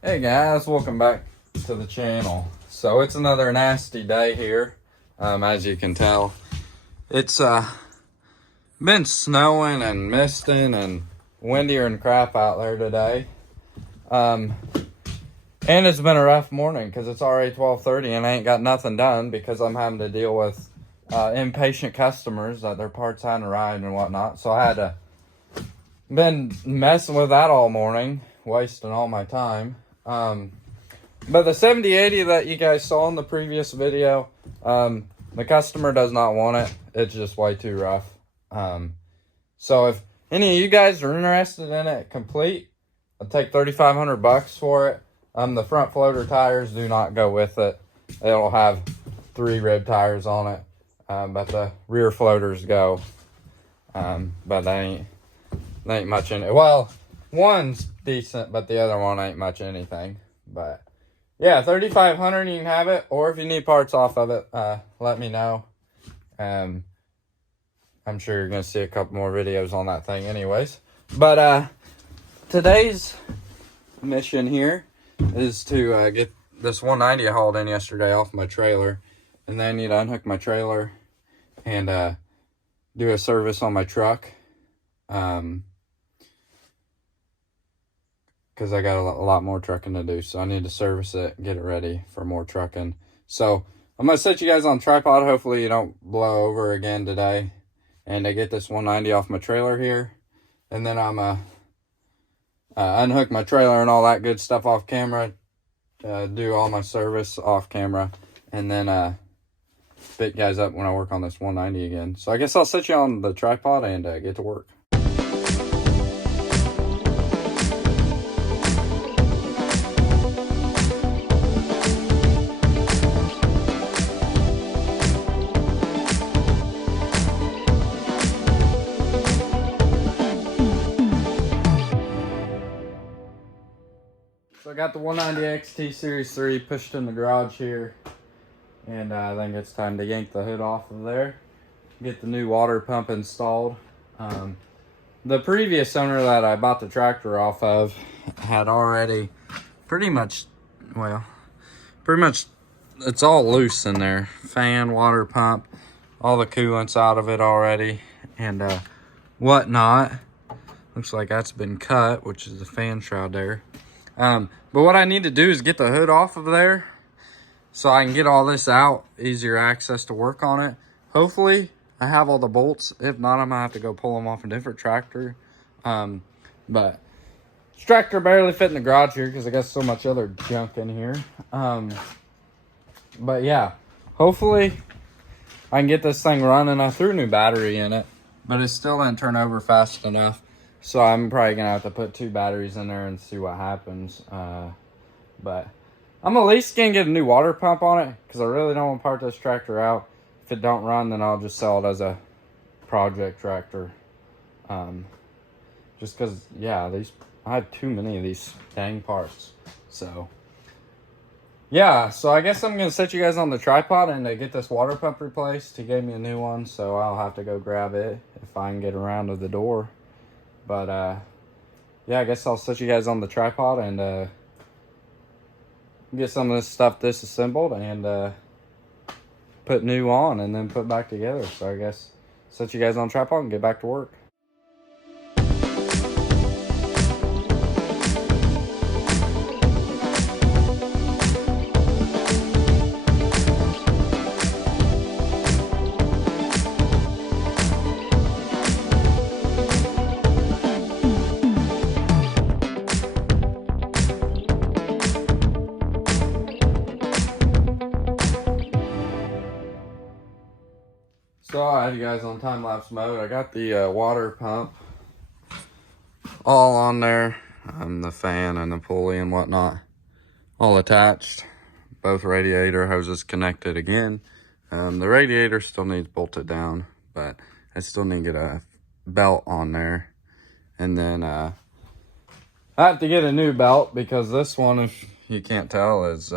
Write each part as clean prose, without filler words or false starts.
Hey guys, welcome back to the channel. So it's another nasty day here. As you can tell, it's been snowing and misting and windier and crap out there today. And it's been a rough morning because it's already 12:30 and I ain't got nothing done because I'm having to deal with impatient customers that their parts hadn't arrived and whatnot. So I had to been messing with that all morning, wasting all my time. But the 7080 that you guys saw in the previous video, the customer does not want it. It's just way too rough. So if any of you guys are interested in it complete, I'll take $3,500 for it. The front floater tires do not go with it. It'll have 3 rib tires on it, but the rear floaters go. But they ain't much in it. Well, one's decent, but the other one ain't much anything. But yeah, $3,500 you can have it, or if you need parts off of it, let me know. I'm sure you're gonna see a couple more videos on that thing anyways. But today's mission here is to get this 190 I hauled in yesterday off my trailer, and then I need to unhook my trailer and do a service on my truck. Because I got a lot more trucking to do, so I need to service it, get it ready for more trucking. So I'm gonna set you guys on tripod. Hopefully you don't blow over again today, and I get this 190 off my trailer here, and then I'm unhook my trailer and all that good stuff off camera, do all my service off camera, and then pick you guys up when I work on this 190 again. So I guess I'll set you on the tripod and get to work. So I got the 190 XT Series 3 pushed in the garage here, and I think it's time to yank the hood off of there, get the new water pump installed. The previous owner that I bought the tractor off of had already pretty much it's all loose in there. Fan, water pump, all the coolant's out of it already, and whatnot. Looks like that's been cut, which is the fan shroud there. But what I need to do is get the hood off of there so I can get all this out, easier access to work on it. Hopefully I have all the bolts. If not, I'm gonna have to go pull them off a different tractor. But this tractor barely fit in the garage here because I got so much other junk in here. But yeah, hopefully I can get this thing running. I threw a new battery in it, but it still didn't turn over fast enough. So I'm probably gonna have to put 2 batteries in there and see what happens. But I'm at least gonna get a new water pump on it because I really don't want to part this tractor out. If it don't run, then I'll just sell it as a project tractor. Just because, yeah, I had too many of these dang parts. So yeah, so I guess I'm gonna set you guys on the tripod and get this water pump replaced. He gave me a new one, so I'll have to go grab it if I can get around to the door. But yeah, I guess I'll set you guys on the tripod and get some of this stuff disassembled and put new on and then put back together. So I guess set you guys on tripod and get back to work. So I had you guys on time-lapse mode. I got the water pump all on there, the fan and the pulley and whatnot, all attached. Both radiator hoses connected again. The radiator still needs bolted down, but I still need to get a belt on there. And then I have to get a new belt because this one, if you can't tell, is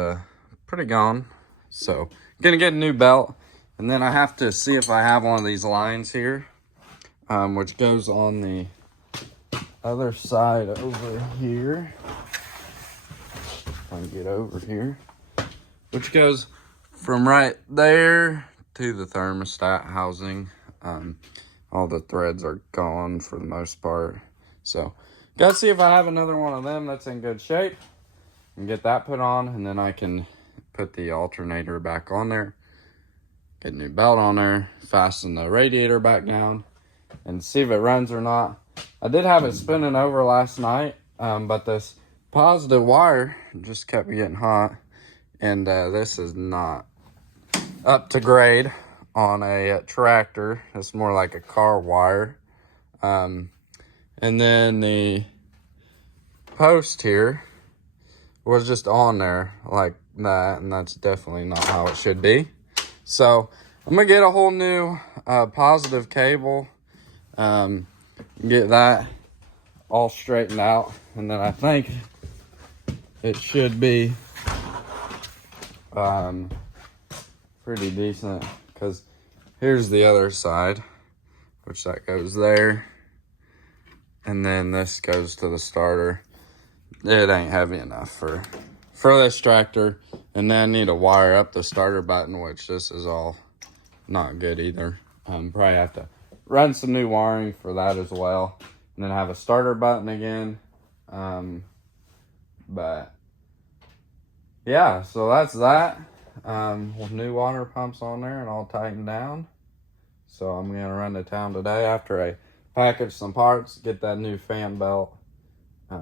pretty gone. So gonna get a new belt. And then I have to see if I have one of these lines here, which goes on the other side over here. if I can get over here, which goes from right there to the thermostat housing. All the threads are gone for the most part. So, gotta see if I have another one of them that's in good shape and get that put on, and then I can put the alternator back on there, get a new belt on there, fasten the radiator back down, and see if it runs or not. I did have it spinning over last night, but this positive wire just kept getting hot, and this is not up to grade on a tractor. It's more like a car wire. And then the post here was just on there like that, and that's definitely not how it should be. So I'm gonna get a whole new positive cable, get that all straightened out, and then I think it should be pretty decent, because here's the other side, which that goes there, and then this goes to the starter. It ain't heavy enough for this tractor, and then I need to wire up the starter button, which this is all not good either. Probably have to run some new wiring for that as well, and then have a starter button again. But yeah, so that's that. With new water pumps on there and all tightened down. So I'm gonna run to town today after I package some parts, get that new fan belt. I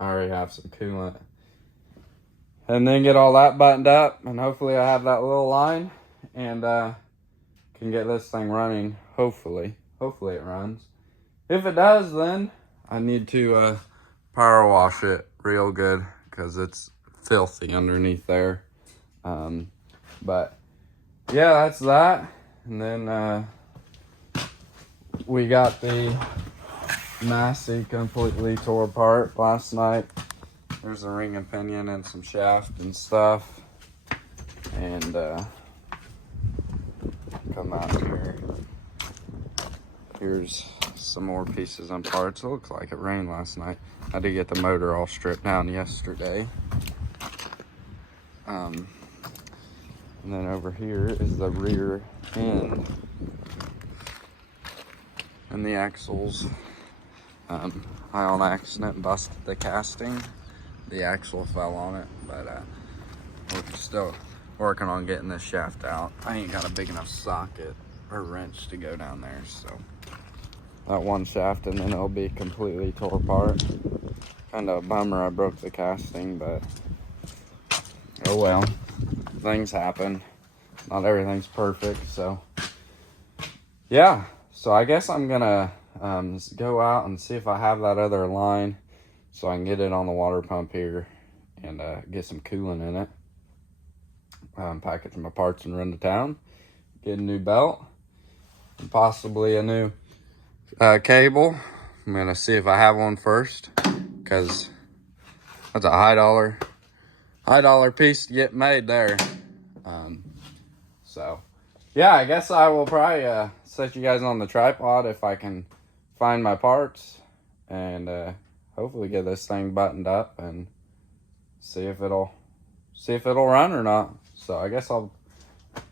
already have some coolant, and then get all that buttoned up, and hopefully I have that little line, and can get this thing running. Hopefully it runs. If it does, then I need to power wash it real good, because it's filthy underneath there. But yeah, that's that. And then we got the Massey completely tore apart last night. There's a ring and pinion and some shaft and stuff. And come out here. Here's some more pieces and parts. It looks like it rained last night. I did get the motor all stripped down yesterday. And then over here is the rear end and the axles. I on accident busted the casting. The axle fell on it, but we're still working on getting this shaft out. I ain't got a big enough socket or wrench to go down there, so that one shaft, and then it'll be completely tore apart. Kind of a bummer I broke the casting, but oh well. Things happen. Not everything's perfect, so yeah. So I guess I'm gonna go out and see if I have that other line, so I can get it on the water pump here and get some coolant in it. Package my parts and run to town. Get a new belt and possibly a new cable. I'm gonna see if I have one first, because that's a high dollar piece to get made there. So yeah, I guess I will probably set you guys on the tripod if I can find my parts, and hopefully get this thing buttoned up and see if it'll run or not. So I guess I'll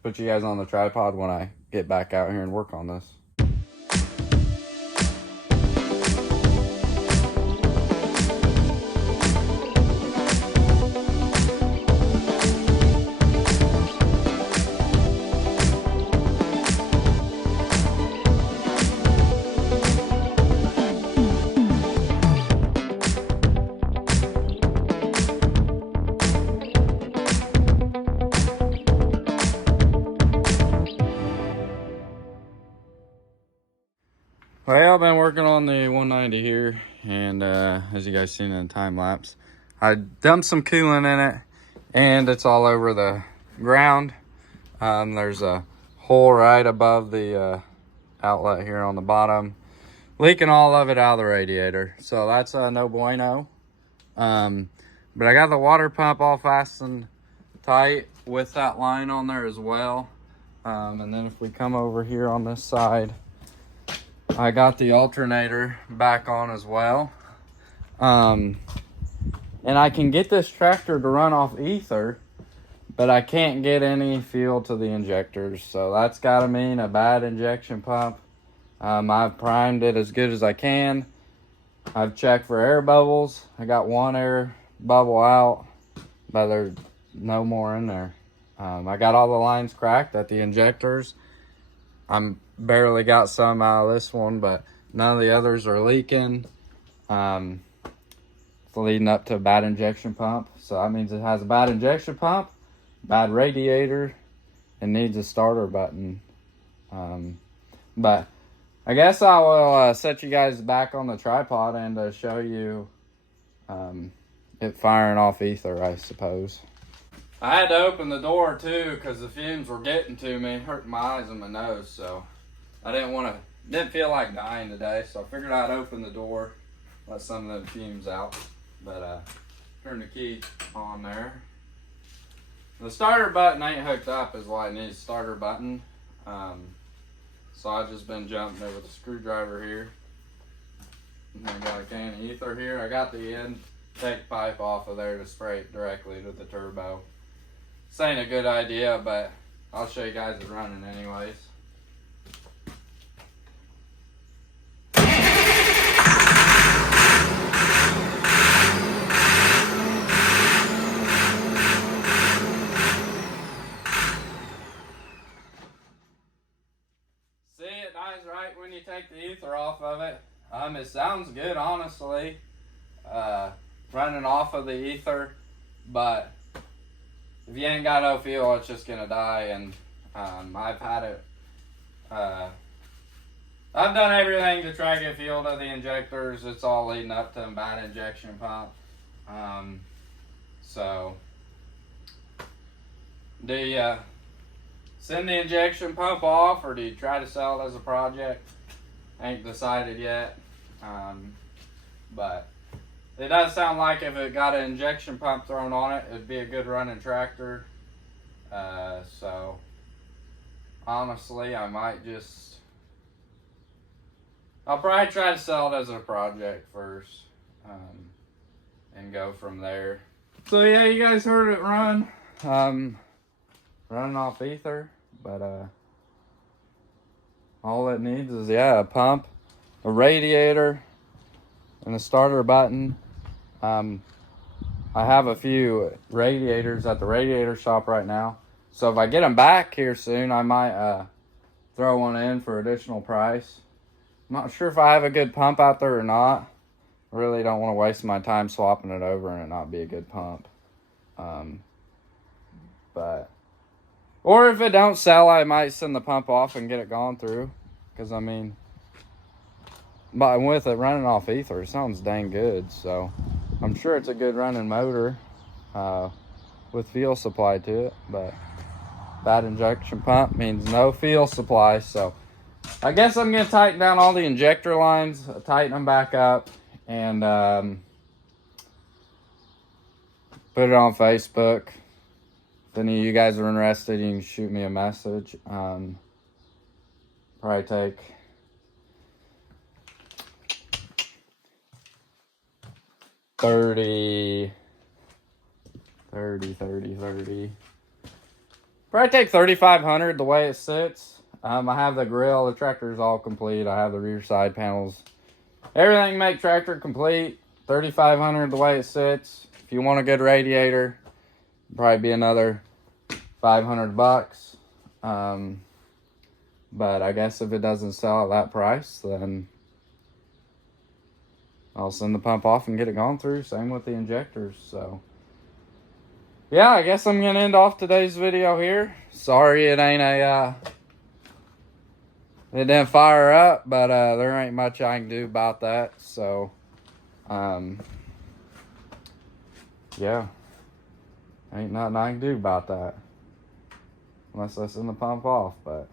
put you guys on the tripod when I get back out here and work on this. Well, I've been working on the 190 here, and as you guys seen in the time lapse, I dumped some coolant in it, and it's all over the ground. There's a hole right above the outlet here on the bottom, leaking all of it out of the radiator. So that's no bueno. But I got the water pump all fastened tight with that line on there as well. And then if we come over here on this side, I got the alternator back on as well. And I can get this tractor to run off ether, but I can't get any fuel to the injectors. So that's got to mean a bad injection pump. I've primed it as good as I can. I've checked for air bubbles. I got one air bubble out, but there's no more in there. I got all the lines cracked at the injectors. I'm barely got some out of this one, but none of the others are leaking. It's leading up to a bad injection pump. So that means it has a bad injection pump, bad radiator, and needs a starter button. But I guess I will set you guys back on the tripod and show you it firing off ether, I suppose. I had to open the door too because the fumes were getting to me, hurting my eyes and my nose. So I didn't feel like dying today. So I figured I'd open the door, let some of the fumes out. But turn the key on there. The starter button ain't hooked up is why it needs a starter button. So I've just been jumping it with a screwdriver here. And I got a can of ether here. I got the intake pipe off of there to spray it directly to the turbo. This ain't a good idea, but I'll show you guys it running anyways. See, it dies right when you take the ether off of it. It sounds good, honestly, running off of the ether, but if you ain't got no fuel, it's just gonna die. And I've had it. I've done everything to try to get fuel to the injectors. It's all leading up to a bad injection pump. So, do you send the injection pump off, or do you try to sell it as a project? Ain't decided yet. But it does sound like if it got an injection pump thrown on it, it'd be a good running tractor. So honestly, I'll probably try to sell it as a project first, and go from there. So yeah, you guys heard it run. Running off ether, but all it needs is a pump, a radiator, and a starter button. I have a few radiators at the radiator shop right now, so if I get them back here soon, I might throw one in for additional price. I'm not sure if I have a good pump out there or not. I really don't want to waste my time swapping it over and it not be a good pump. Or if it don't sell, I might send the pump off and get it gone through. Because, I mean, but with it running off ether, it sounds dang good. So, I'm sure it's a good running motor with fuel supply to it. But bad injection pump means no fuel supply. So, I guess I'm going to tighten down all the injector lines, tighten them back up, and put it on Facebook. If any of you guys are interested, you can shoot me a message. Probably take $30. Probably take $3,500 the way it sits. I have the grill, the tractor's all complete. I have the rear side panels. Everything make tractor complete. $3,500 the way it sits. If you want a good radiator, probably be another $500. But I guess if it doesn't sell at that price, then I'll send the pump off and get it gone through. Same with the injectors. So yeah, I guess I'm gonna end off today's video here. Sorry it ain't it didn't fire up, but there ain't much I can do about that. So yeah, ain't nothing I can do about that unless I send the pump off. But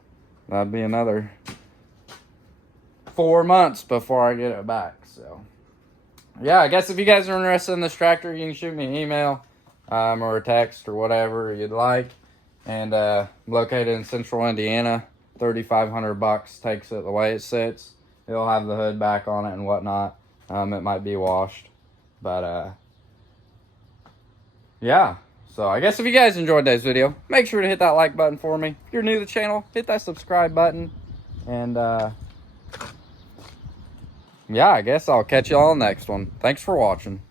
that'd be another 4 months before I get it back. So yeah, I guess if you guys are interested in this tractor, you can shoot me an email or a text or whatever you'd like. And located in central Indiana. $3,500 takes it the way it sits. It'll have the hood back on it and whatnot. It might be washed, but yeah. So I guess if you guys enjoyed today's video, make sure to hit that like button for me. If you're new to the channel, hit that subscribe button. And yeah, I guess I'll catch you all next one. Thanks for watching.